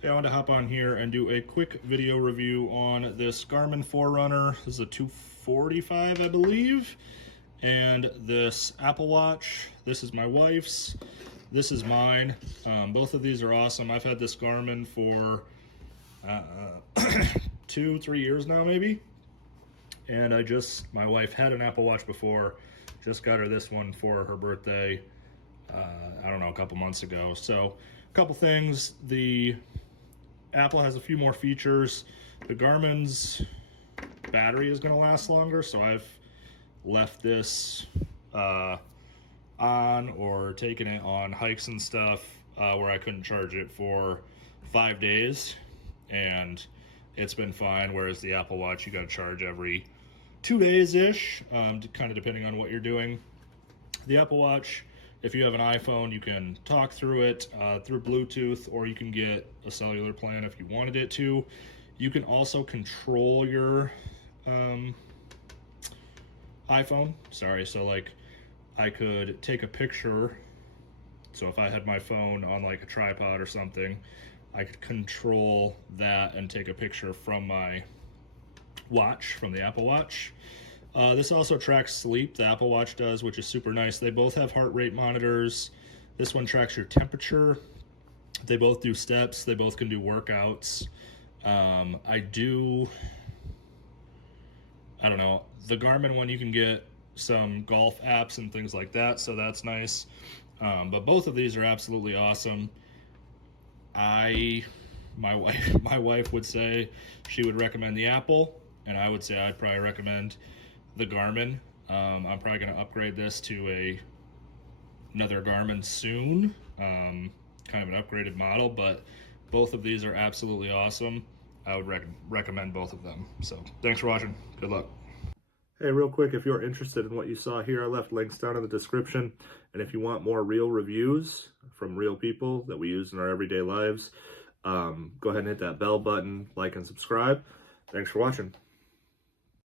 Hey, I wanted to hop on here and do a quick video review on this Garmin Forerunner. This is a 245, I believe. And this Apple Watch. This is my wife's. This is mine. Both of these are awesome. I've had this Garmin for 2-3 years now, maybe. And my wife had an Apple Watch before. Just got her this one for her birthday, I don't know, a couple months ago. So, a couple things. The Apple has a few more features. The Garmin's battery is going to last longer, so I've left this on or taken it on hikes and stuff where I couldn't charge it for 5 days, and it's been fine, whereas the Apple Watch you got to charge every 2 days-ish, kind of depending on what you're doing. The Apple Watch, if you have an iPhone, you can talk through it through Bluetooth, or you can get a cellular plan if you wanted it to. You can also control your iPhone. So like I could take a picture. So if I had my phone on like a tripod or something, I could control that and take a picture from my watch, from the Apple Watch. This also tracks sleep, the Apple Watch does, which is super nice. They both have heart rate monitors. This one tracks your temperature. They both do steps. They both can do workouts. I don't know, the Garmin one, you can get some golf apps and things like that, so that's nice. But both of these are absolutely awesome. My wife would say she would recommend the Apple, and I would say I'd probably recommend the Garmin. I'm probably going to upgrade this to another Garmin soon, kind of an upgraded model, but both of these are absolutely awesome. I would recommend both of them. So thanks for watching. Good luck. Hey, real quick, if you're interested in what you saw here, I left links down in the description. And if you want more real reviews from real people that we use in our everyday lives, go ahead and hit that bell button, like and subscribe. Thanks for watching.